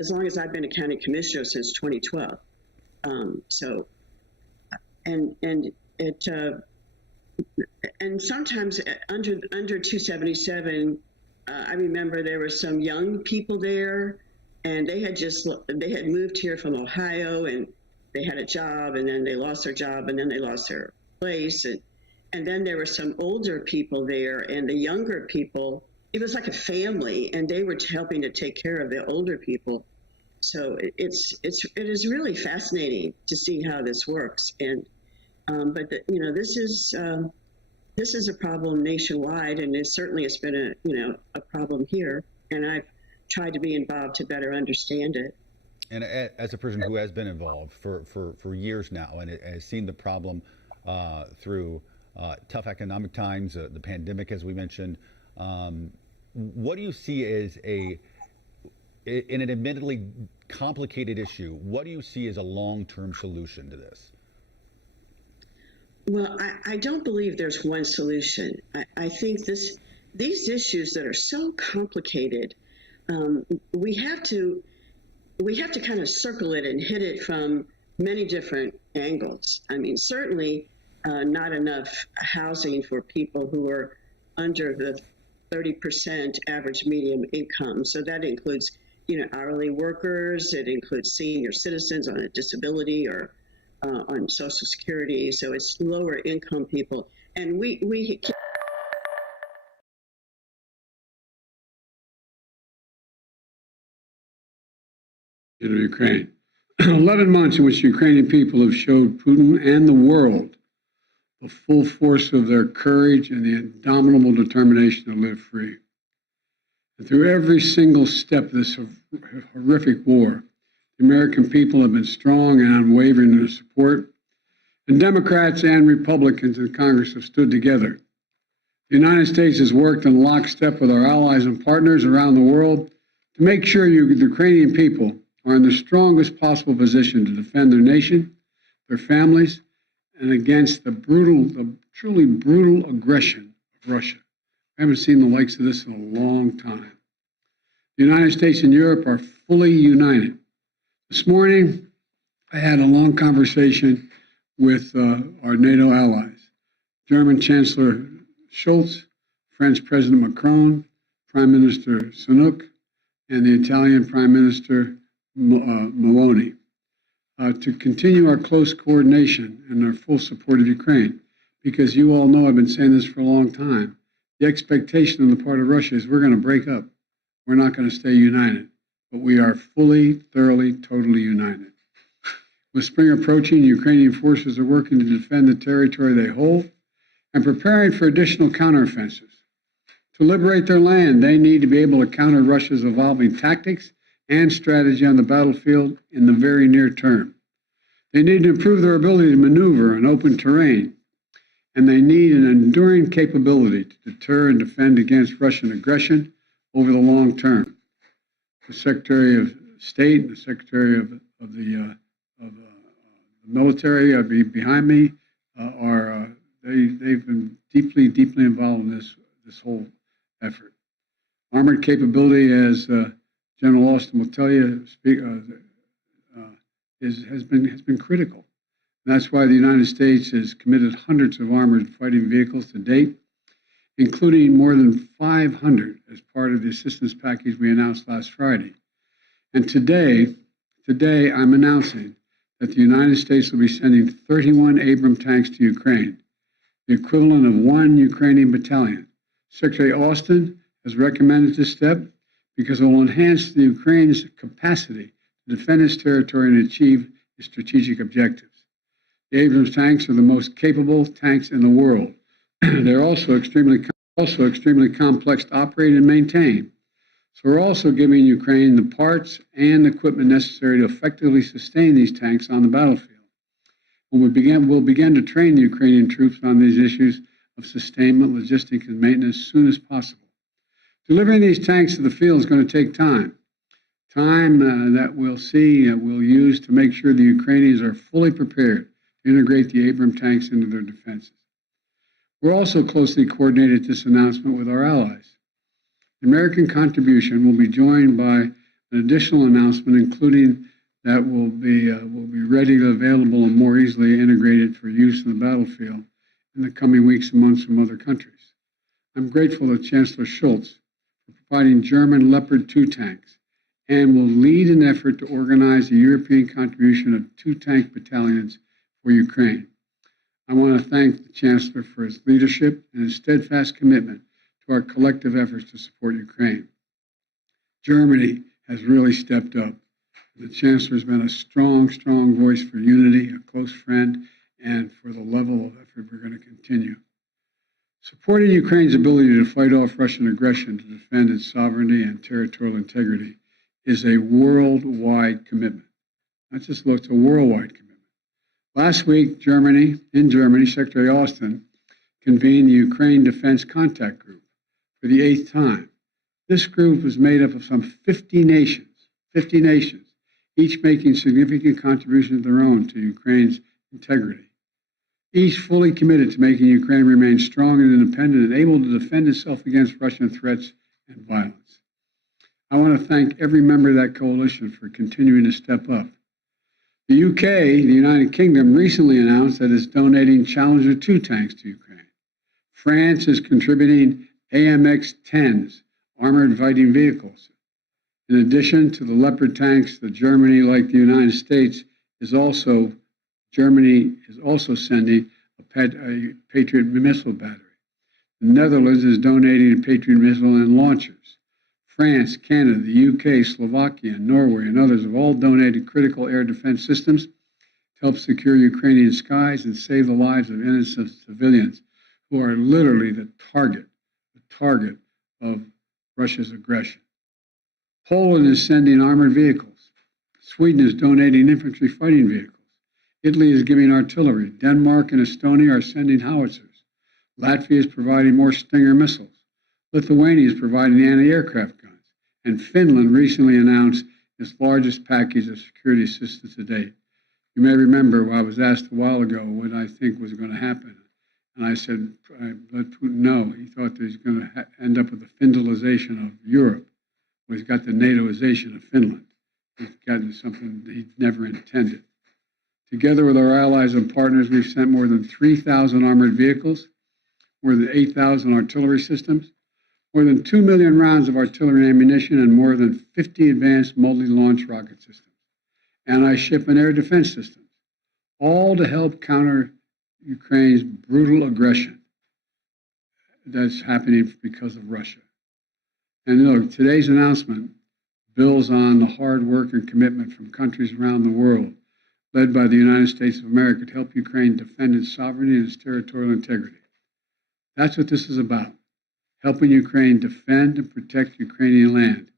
as long as I've been a county commissioner since 2012. So, and it, and sometimes under 277, I remember there were some young people there, and they had moved here from Ohio, and they had a job, and then they lost their job, and then they lost their place, and then there were some older people there, and the younger people, it was like a family, and they were helping to take care of the older people. So it is really fascinating to see how this works. And but this is a problem nationwide, and it certainly has been a problem here. And I've tried to be involved to better understand it. And as a person who has been involved for years now and has seen the problem through tough economic times, the pandemic, as we mentioned, what do you see as in an admittedly complicated issue, what do you see as a long-term solution to this? Well, I don't believe there's one solution. I think these issues that are so complicated, we have to kind of circle it and hit it from many different angles. I mean, certainly not enough housing for people who are under the 30% average median income. So that includes, hourly workers. It includes senior citizens on a disability or on Social Security. So it's lower income people. And we Ukraine. 11 months in which Ukrainian people have showed Putin and the world the full force of their courage and the indomitable determination to live free. And through every single step of this horrific war, the American people have been strong and unwavering in their support, and Democrats and Republicans in Congress have stood together. The United States has worked in lockstep with our allies and partners around the world to make sure the Ukrainian people are in the strongest possible position to defend their nation, their families, and against the truly brutal aggression of Russia. I haven't seen the likes of this in a long time. The United States and Europe are fully united. This morning, I had a long conversation with our NATO allies, German Chancellor Scholz, French President Macron, Prime Minister Sunak, and the Italian Prime Minister Meloni, to continue our close coordination and our full support of Ukraine. Because you all know I've been saying this for a long time. The expectation on the part of Russia is we're going to break up. We're not going to stay united. But we are fully, thoroughly, totally united. With spring approaching, Ukrainian forces are working to defend the territory they hold and preparing for additional counteroffensives. To liberate their land, they need to be able to counter Russia's evolving tactics and strategy on the battlefield in the very near term. They need to improve their ability to maneuver in open terrain, and they need an enduring capability to deter and defend against Russian aggression over the long term. The Secretary of State and the Secretary of the military behind me they've been deeply involved in this whole effort. Armored capability, as General Austin will tell you, has been critical. That's why the United States has committed hundreds of armored fighting vehicles to date, including more than 500 as part of the assistance package we announced last Friday. And today I'm announcing that the United States will be sending 31 Abrams tanks to Ukraine, the equivalent of 1 Ukrainian battalion. Secretary Austin has recommended this step because it will enhance the Ukraine's capacity to defend its territory and achieve its strategic objectives. The Abrams tanks are the most capable tanks in the world. They're also extremely complex to operate and maintain. So we're also giving Ukraine the parts and equipment necessary to effectively sustain these tanks on the battlefield. When we'll begin to train the Ukrainian troops on these issues of sustainment, logistics, and maintenance as soon as possible. Delivering these tanks to the field is going to take time. Time that we'll use to make sure the Ukrainians are fully prepared to integrate the Abrams tanks into their defenses. We're also closely coordinated this announcement with our allies. The American contribution will be joined by an additional announcement, including that will be readily available and more easily integrated for use in the battlefield in the coming weeks and months from other countries. I'm grateful to Chancellor Scholz for providing German Leopard 2 tanks and will lead an effort to organize a European contribution of 2 tank battalions for Ukraine. I want to thank the Chancellor for his leadership and his steadfast commitment to our collective efforts to support Ukraine. Germany has really stepped up. The Chancellor has been a strong voice for unity, a close friend, and for the level of effort we're going to continue. Supporting Ukraine's ability to fight off Russian aggression to defend its sovereignty and territorial integrity is a worldwide commitment. Not just look, it's a worldwide commitment. Last week, in Germany, Secretary Austin convened the Ukraine Defense Contact Group for the 8th time. This group was made up of some 50 nations, each making significant contributions of their own to Ukraine's integrity. Each fully committed to making Ukraine remain strong and independent and able to defend itself against Russian threats and violence. I want to thank every member of that coalition for continuing to step up. The UK, the United Kingdom, recently announced that it's donating Challenger 2 tanks to Ukraine. France is contributing AMX-10s, armored fighting vehicles. In addition to the Leopard tanks, Germany, like the United States, Germany is also sending a Patriot missile battery. The Netherlands is donating a Patriot missile and launchers. France, Canada, the UK, Slovakia, Norway, and others have all donated critical air defense systems to help secure Ukrainian skies and save the lives of innocent civilians who are literally the target of Russia's aggression. Poland is sending armored vehicles. Sweden is donating infantry fighting vehicles. Italy is giving artillery. Denmark and Estonia are sending howitzers. Latvia is providing more Stinger missiles. Lithuania is providing anti-aircraft guns. And Finland recently announced its largest package of security assistance to date. You may remember I was asked a while ago what I think was going to happen. And I said, I let Putin know. He thought that he was going to end up with the Finlandization of Europe. Well, he's got the NATOization of Finland. He's gotten something he never intended. Together with our allies and partners, we've sent more than 3,000 armored vehicles, more than 8,000 artillery systems, more than 2 million rounds of artillery ammunition, and more than 50 advanced multi-launch rocket systems, anti-ship and air defense systems, all to help counter Ukraine's brutal aggression that's happening because of Russia. And look, today's announcement builds on the hard work and commitment from countries around the world, led by the United States of America, to help Ukraine defend its sovereignty and its territorial integrity. That's what this is about, helping Ukraine defend and protect Ukrainian land.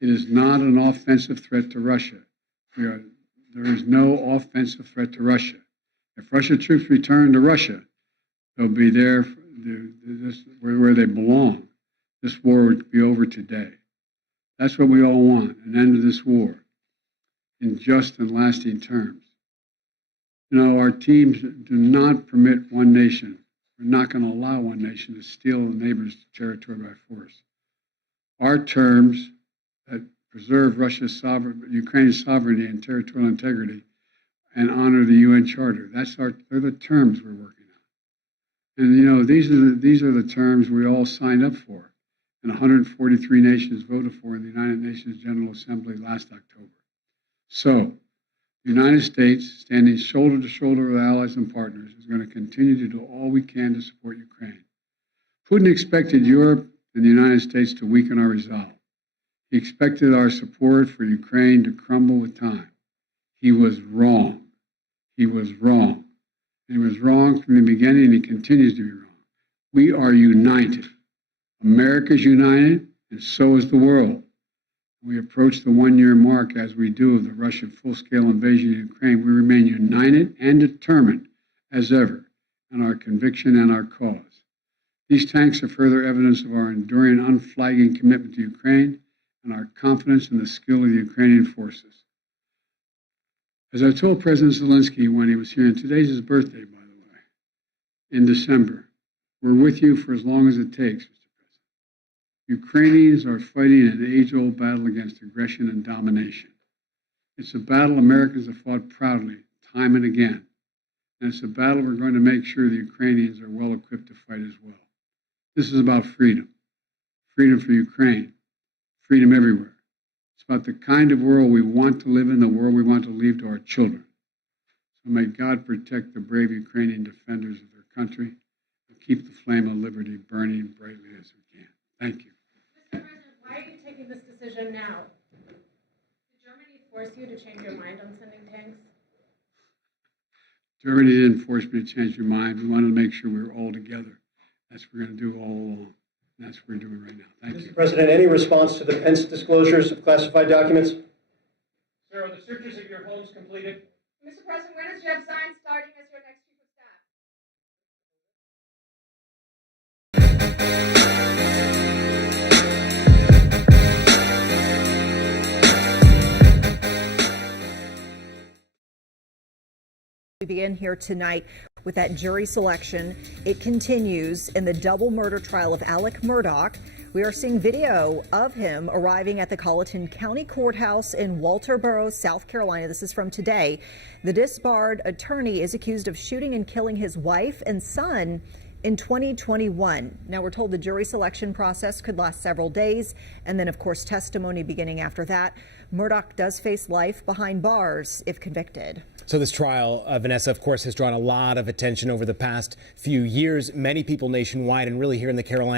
It is not an offensive threat to Russia. There is no offensive threat to Russia. If Russian troops return to Russia, they'll be there where they belong. This war would be over today. That's what we all want, an end to this war in just and lasting terms. You know, our teams do not permit one nation. We're not going to allow one nation to steal a neighbor's territory by force. Our terms that preserve Ukraine's sovereignty and territorial integrity and honor the UN Charter. They're the terms we're working on. And you know, these are the terms we all signed up for, and 143 nations voted for in the United Nations General Assembly last October. So, the United States, standing shoulder to shoulder with allies and partners, is going to continue to do all we can to support Ukraine. Putin expected Europe and the United States to weaken our resolve. He expected our support for Ukraine to crumble with time. He was wrong. He was wrong. He was wrong from the beginning, and he continues to be wrong. We are united. America is united, and so is the world. We approach the one-year mark, as we do, of the Russian full-scale invasion of Ukraine. We remain united and determined as ever in our conviction and our cause. These tanks are further evidence of our enduring, unflagging commitment to Ukraine and our confidence in the skill of the Ukrainian forces. As I told President Zelensky when he was here, and today's his birthday, by the way, in December, we're with you for as long as it takes, Mr. President. Ukrainians are fighting an age-old battle against aggression and domination. It's a battle Americans have fought proudly, time and again. And it's a battle we're going to make sure the Ukrainians are well equipped to fight as well. This is about freedom. Freedom for Ukraine. Freedom everywhere. It's about the kind of world we want to live in, the world we want to leave to our children. So may God protect the brave Ukrainian defenders of their country and keep the flame of liberty burning brightly as we can. Thank you. Mr. President, why are you taking this decision now? Did Germany force you to change your mind on sending tanks? Germany didn't force me to change your mind. We wanted to make sure we were all together. That's what we're going to do all along. And that's what we're doing right now. Thank you. Mr. President, any response to the Pence disclosures of classified documents? Sir, are the searches of your homes completed? Mr. President, when is Jeff Zients starting as your next chief of staff? We begin here tonight with that jury selection. It continues in the double murder trial of Alec Murdaugh. We are seeing video of him arriving at the Colleton County Courthouse in Walterboro, South Carolina. This is from today. The disbarred attorney is accused of shooting and killing his wife and son in 2021. Now, we're told the jury selection process could last several days, and then, of course, testimony beginning after that. Murdaugh does face life behind bars if convicted. So this trial, Vanessa, of course, has drawn a lot of attention over the past few years. Many people nationwide and really here in the Carolinas